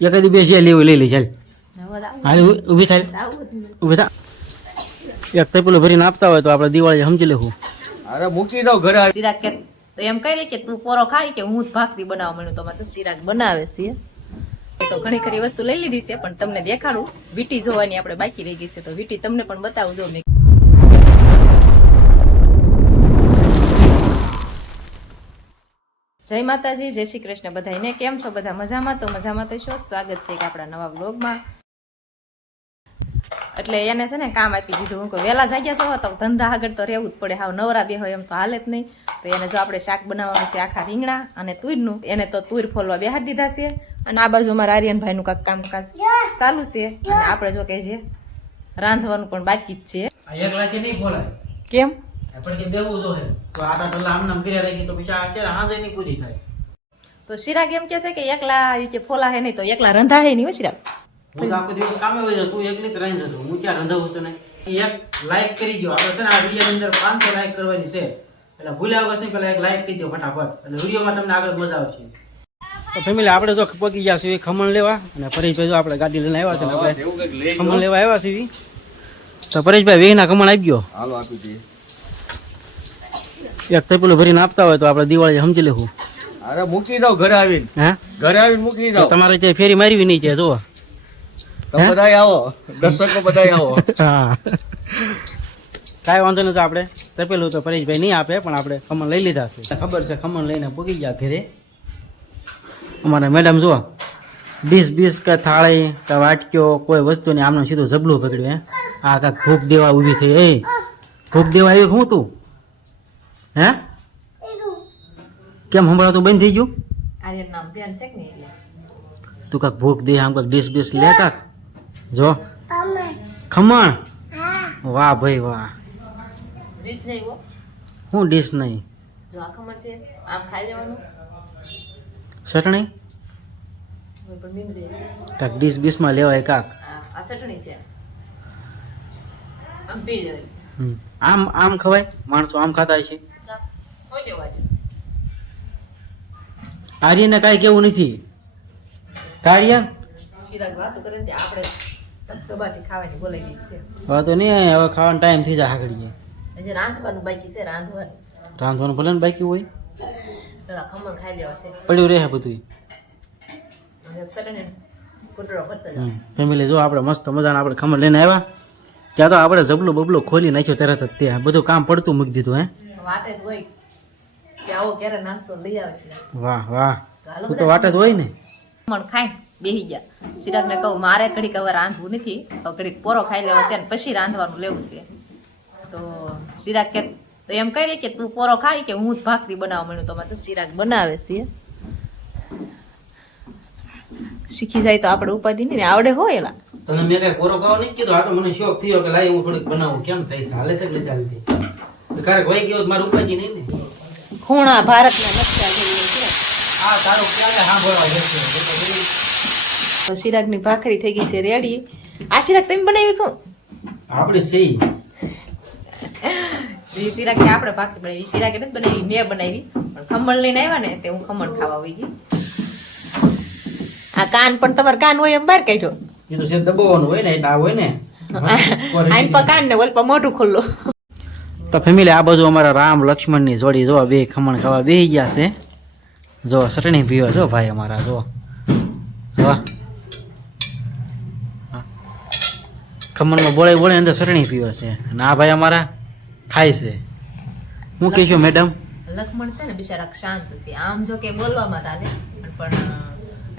એકાદી બે છે લેવું લઈ લે ચાલ હાલ ઊભી થાય ઊભી થા એક તપેલું ભરીને આપતા હોય તો આપણે દિવાળી સમજી લેવું. અરે મૂકી દો ઘરે. ચિરાગ કે તો એમ કહી કે તું પોરો ખાઈ કે હું જ ભાખરી બનાવવા માંડું તો તો ચિરાગ બનાવે છે. તો ઘણી ખરી વસ્તુ લઈ લીધી છે પણ તમને દેખાડું. વીટી જોવાની આપણે બાકી રહી ગઈ છે તો વીટી તમને પણ બતાવું જો મેં. જય માતાજી, જય શ્રી કૃષ્ણ બધાને. કેમ છો બધા? મજામાં? તો મજામાં થશો. સ્વાગત છે એક આપણા નવા વ્લોગમાં. એટલે એને છે ને કામ આપી દીધું. હું કહું વહેલા જાગ્યા છો તો ધંધા આગળ તો રહેવું જ પડે. હાવ નવરા બે હોય એમ તો હાલે જ નહીં. તો એને જો આપણે શાક બનાવવાનું છે આખા રીંગણા અને તુરનું. એને તો તુર ફોલવા બેહાડી દીધા છે અને આ બાજુ અમારા આર્યનભાઈનું કાંઈક કામકાજ ચાલુ છે અને આપણે જો કે છે રાંધવાનું પણ બાકી જ છે. એકલાથી નહીં ખોલાય. કેમ? પણ કે બેવું જો હે તો આટા પહેલા આમ નામ કર્યા રાખી તો પછી આ ક્યારે હાજે નહીં પૂરી થાય. તો ચિરાગ એમ કે છે કે એકલા કે ફોલા હે નહીં તો એકલા રંધા હે નહીં હો ચિરાગ. હું તો આખો દિવસ કામે વહી જાઉં, તું એકલી જ રહી જશો. હું ક્યાં રંધાવું છું? નહીં એક લાઈક કરી દો. આપણે છે ને આ વિડીયો અંદર 500 લાઈક કરવાની છે એટલે ભૂલ્યા વગર નહીં પેલા એક લાઈક કરી દો ફટાફટ એટલે વિડીયોમાં તમને આગળ મજા આવશે. તો ફેમિલી આપણે જો પગી ગયા છીએ ખમણ લેવા અને પરેશભાઈ જો આપણે ગાડી લઈને આવ્યા છે ને આપણે ખમણ લેવા આવ્યા છીએ. તો પરેશભાઈ વેહીના ખમણ આવી ગયો. હાલો આપી દઈએ. એક તપેલું ભરીને આપતા હોય તો આપણે દિવાળી સમજી લેવું. અરે મૂકી દો ઘરે આવીને. હે ઘરે આવીને મૂકી દો. તમારે ત્યાં ફેરી મારવી નહીં છે જો. તમે બધાય આવો, દર્શકો બધાય આવો. હા કાંઈ વાંધો નથી. આપણે તપેલું તો પરેશભાઈ નહીં આપે પણ આપણે ખમણ લઈ લીધા છે. ખબર છે ખમણ લઈને પૂગી ગયા ઘરે. અમારા મેડમ જો બીસ કે થાળી કે વાટક્યો કોઈ વસ્તુ નહીં આમનું સીધું જબલું પકડ્યું. હે આ કાંક ભૂખ દેવા ઊભી થઈ. એ ભૂખ દેવા આવી હું તું? હે કેમ હમણાં બંધ થઈ ગયું? આર્યન નામ ધ્યાન છે કે નહીં એટલે તું કાંક ભૂખ દે આમ કાંક ડીશ બીસ લે કાંક જો ખમણ. વાહ ભાઈ વાહ. ડીશ નહીં હો. હું ડીશ નહીં? જો આ ખમણ છે આમ ખાઈ લેવાનું. ચટણી પણ મીંદરી કાંક ડીશ બીસમાં લેવાય કાંક. આ ચટણી છે આમ પી લેવાય. આમ આમ ખવાય? માણસો આમ ખાતા છે. હોય જવા દે. આર્યને કાંઈ કેવું નથી. કાર્ય ચિરાગ વાતો કરે ને આપણે દબાટી ખાવાની બોલાવી દીધી છે. વાતો નહીં હવે ખાવાનો ટાઈમ થઈ જાય આગળ. હજી રાંધવાનું બાકી છે. રાંધવાનું ભલે ને બાકી હોય પેલા ખમણ ખાઈ લેવા છે પડ્યું રહે બધું. અને ચટણી કુટરો ભરતા જાવ. ફેમિલી જો આપણે મસ્ત મજાના આપણે ખમણ લઈને આવ્યા ત્યાં તો આપણે જબલું બબલું ખોલી નાખ્યો તરત જ. ત્યાં બધું કામ પડતું મૂકી દીધું. હે વાટે જ હોય કે આવો ક્યારે નાસ્તો લઈ આવે છે. વાહ વાહ તું તો વાટે જ હોય ને. ખમણ ખાઈ બેસી ગયા. ચિરાગને કહું મારે ઘડીક હવે રાંધવું નથી, હવે ઘડીક પોરો ખાઈ લેવો છે ને પછી રાંધવાનું લેવું છે. તો ચિરાગ કે તો એમ કહી કે તું પોરો ખાઈ કે હું જ ભાખરી બનાવવા માંડું તો તો ચિરાગ બનાવે છે. શીખી જાય તો આપણે ઉપાધિ નહીં ને આવડે હોય એલા. તને મેં કઈ પોરો ખાવા નથી કીધું. આ તો મને શોખ થયો કે લાઈ હું થોડીક બનાવું. કેમ થાય છે? હાલે છે કે ચાલતી ક્યારેક વહી ગયો મારું ઉપાધિ નહીં ને. ખૂણા ભારતના નકશા જેવું છે. આ તારું ક્યારે સાંભળવા જશે? ચિરાગની ભાખરી થઈ ગઈ છે રેડી. આ ચિરાગ તમે બનાવી કહું આપણે સહી ચિરાગ કે આપણે ભાખરી બનાવી. ચિરાગે નથી બનાવી, મેં બનાવી. પણ ખમણ લઈને આવ્યા ને તે હું ખમણ ખાવા વહી ગઈ. આ કાન પણ તમારે કાન હોય એમ બહાર કાઢ્યો. એ તો છે દબાવવાનું હોય ને એટલે આ હોય ને આઈન પર કાન ને ઓલ પર મોઢું ખુલ્લું. તો ફેમિલી આ બાજુ અમારા રામ લક્ષ્મણની જોડી જો બે ખમણ ખાવા બેસી ગયા છે. જો ચટણી પીવે જો ભાઈ અમારા જો ખમણમાં બોળે બોળે અંદર ચટણી પીવે છે અને આ ભાઈ અમારા ખાય છે. હું કહીશું મેડમ? લક્ષ્મણ છે ને બિચારા શાંત છે. આમ જો કે બોલવામાં તાલે પણ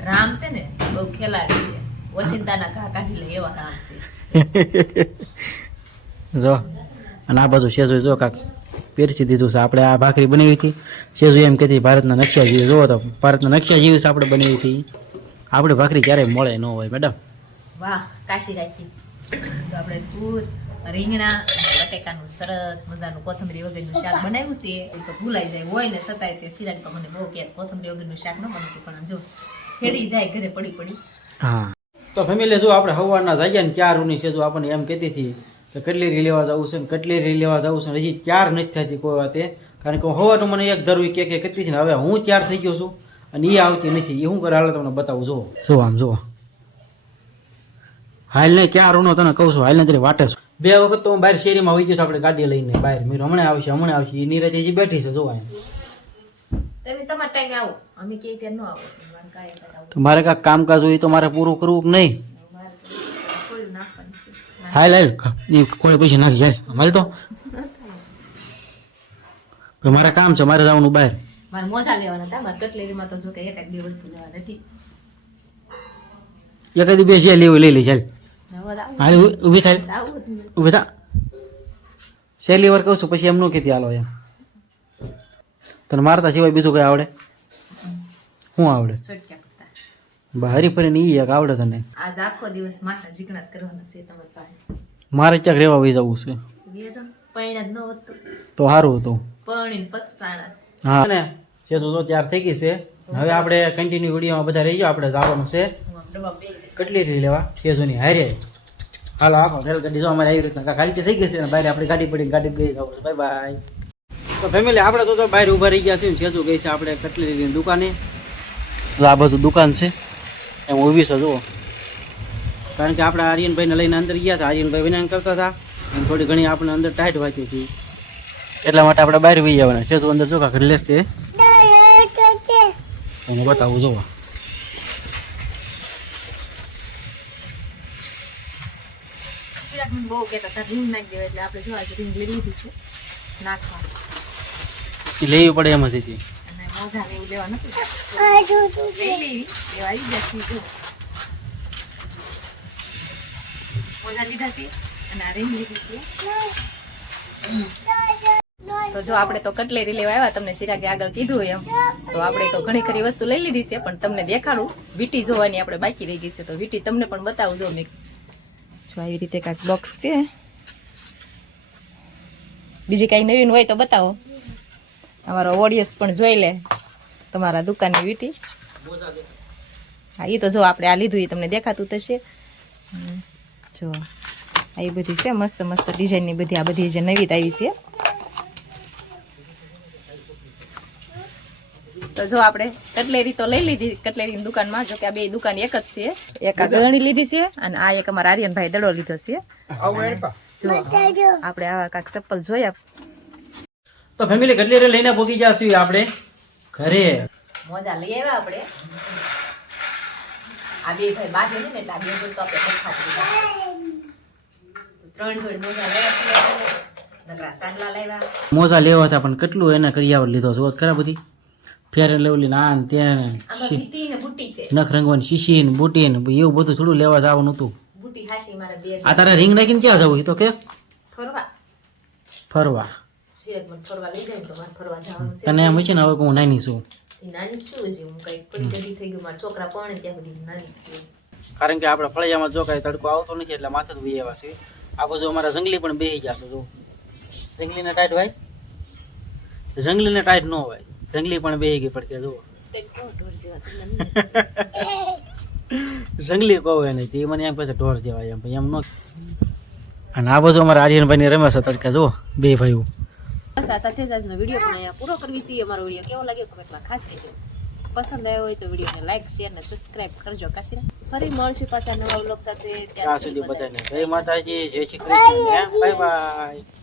રામ છે ને બહુ ખેલાડી છે. ઓશિંતાના ઘા કાઢી લે એવા રામ છે. જો અને આ બાજુ શેજુ જો કાક પેરસી દીધું છે. આપણે આ ભાખરી બનાવી હતી. શેજુ એમ કહેતી ભારતના નકશા જેવી. જોવો તો ભારતના નકશા જેવી છે આપણે બનાવી હતી. આપણે ભાખરી ક્યારેય મળે ન હોય મેડમ. વાહ કાશી કાશી. તો આપણે તુર રીંગણા બટેકાનું સરસ મજાનું કોથમરી વગરનું શાક બનાવ્યું છે. એ તો ભૂલાઈ જાય હોય ને છતાંય તે ચિરાગ તો મને બહુ કે કોથમરી વગરનું શાક ન બનાવતું પણ જો ખેડી જાય ઘરે પડી પડી. હા તો ફેમિલી જો આપણે સવારના જાગ્યા ને 4 ઉની છે. જો આપણને એમ કહેતી હતી કે કટલેરી લેવા જવું છે ને કટલેરી લેવા જવું છે. હજી 4 નથી થતી કોઈ વાતે. કારણ કે હોવાનું મને એક ધરવી કે કહેતી હતી ને હવે હું 4 થઈ ગયો છું અને એ આવતી નથી. એ શું કરે હાલ તમને બતાવું. જો આમ જુઓ હાલ ને ક્યાં રૂનો તને કહું છું હાલ ને તારી વાટે છું 2 વખત તો હું બહાર શેરીમાં વહી ગયો છું આપણે ગાડી લઈને બહાર મેં હમણાં આવશે એ નીરજ હજી બેઠી છે જોવા તમે તમારા ટાઈમે આવો અમે કે ત્યાં ન આવો મારે કાંઈ આવો તો મારે કાંઈક કામકાજ હોય તો મારે પૂરું કરવું કે નહીં ખોલું નાખવાનું છે હાલ હાલ એ કોઈ પૈસા નાખી જાય હાલ તો મારે કામ છે મારે જવાનું બહાર મારે મોજા લેવાના હતા મારે કટલેરીમાં તો જો કે એક બે વસ્તુ લેવાની હતી એકાદી બે છે લેવી લઈ લે ચાલ હવે આવું હાલ ઊભી થાય આવું હતું. ઊભી થા સહેલી વાર કહું છું પછી એમ ન કહેતી હાલો એમ તને મારતા સિવાય બીજું કઈ આવડે શું આવડે છોટક્યા કરતા હરી ફરીને ઈ એક આવડે તને આજ આખો દિવસ માથા જીકણા જ કરવાના છે તમારી પાસે મારે ક્યાંક રહેવા વહી જવું છે બે જણ પૈણા જ ન હોતું તો સારું હતું પરણીને પસ્તાણા હા ને સેતુ તો તૈયાર થઈ ગઈ છે હવે આપણે કન્ટિન્યુ વિડીયોમાં બધા રહી જાઓ આપણે જવાનું છે ડબ્બા બે કટલેરી લેવા સેજોની હારે હાલો આખો રેલગાડી જો અમારે આવી રીતના ખાલી થઈ ગઈ છે ને બહાર આપણી ગાડી પડી ગાડી ગઈ બાય બાય તો ફેમિલી આપણે તો બહાર ઊભા રહી ગયા છે સેજુ ગઈ છે આપણે કટલેરીની દુકાને તો આ બધું દુકાન છે એમ ઊભી છે જુઓ કારણ કે આપણે આર્યનભાઈને લઈને અંદર ગયા હતા આર્યનભાઈ વિનાન કરતા હતા અને થોડી ઘણી આપણે અંદર ટાઈટ વાંચી હતી એટલા માટે આપણે બહાર વહી જવાના છે અંદર જો કાંક લેસ છે હું બતાવું જોવા ચિરાગ મને બહુ કહેતા હતા રીંગ નાખી દેવા એટલે આપણે જો આજે રીંગ લઈ લીધી છે નાખવા એ લેવી પડે એમ જ હતી અને મોજા ને એવું લેવા નથી લઈ લેવી એવા આવી જશે જો મોજા લીધા છે અને આ રીંગ લીધી છે તો જો આપણે તો કટલેરી લેવા આવ્યા તમને ચિરાગે આગળ કીધું એમ તો આપણે તો ઘણી ખરી વસ્તુ લઈ લીધી છે પણ તમને દેખાડું વીટી જોવાની આપણે બાકી રહી ગઈ છે તો વીટી તમને પણ બતાવું જો મેં જો આવી રીતે કાંઈક બોક્સ છે બીજી કાંઈ નવીન હોય તો બતાવો અમારો ઓડિયન્સ પણ જોઈ લે તમારા દુકાનની વીટી હા એ તો જો આપણે આ લીધું એ તમને દેખાતું થશે જો આ એ બધી છે મસ્ત મસ્ત ડિઝાઇનની બધી આ બધી જે નવી આવી છે તો જો આપણે કટલેરી તો લઈ લીધી કટલેરીની દુકાનમાં જો કે આ બે દુકાન એક જ છે એક આ ગળણી લીધી છે અને આ એક અમારા આર્યનભાઈ દડો લીધો છે જો આપણે આવા કાંઈક ચપ્પલ જોયા તો ફેમિલી કટલેરી લઈને પહોંચી ગયા છીએ આપણે ઘરે મોજા લઈ આવ્યા આપણે આ બે ભાઈ બાજે ને એટલે આ બે જોડ તો આપણે ત્રણ જોડ મોજા લેવા નકરા સાગલા લાવ્યા મોજા લેવા હતા પણ કેટલું એને કરિયાવર લીધો છો ખરા બધી ફેર લેવલી ના ને ત્યાં આમાં વીટી ને બુટ્ટી છે નખ રંગવાની શીશી ને બુટી ને એવું બધું થોડું લેવા જવાનું હતું બુટ્ટી હાશી મારે બે આ તારે રિંગ નાખીને ક્યાં જવું એ તો કે ફરવા ફરવા સિરત મને ફરવા લઈ જાય તો મારે ફરવા જવાનું છે તને એમ છે ને હવે કે હું નાની છું એ નાની જ છું હજી હું કઈ પડી થઈ ગયું મારા છોકરા પણ ત્યાં સુધી નાની જ છું કારણ કે આપણે ફળિયામાં જો કાંઈ તડકો આવતો નથી એટલે માથે જ એવા છે આ બાજુ અમારા જંગલી પણ બેસી ગયા છે જો જંગલીને ટાઈટ હોય જંગલીને ટાઈટ ન હોય જંગલી પણ બેસી ગઈ પડકે જુઓ તેમ સો ઢોર જેવા તમને જંગલી કહું એને તે મને એમ પાસે ઢોર જેવાય એમ ન અને આ બાજુ અમારા આર્યનભાઈને રમે છે તડકા જુઓ બે ભાઈઓ બસ આ સાથે જ આજનો વિડીયો પણ અહીંયા પૂરો કરવી છે અમારો વિડીયો કેવો લાગ્યો કમેન્ટમાં ખાસ કહેજો પસંદ આવ્યો હોય તો વિડીયોને લાઈક શેર ને સબસ્ક્રાઇબ કરજો કાશીરા ફરી મળશું પાછા નવા વ્લોગ સાથે ત્યાં સુધી બધાને જય માતાજી જય શ્રી કૃષ્ણ બાય બાય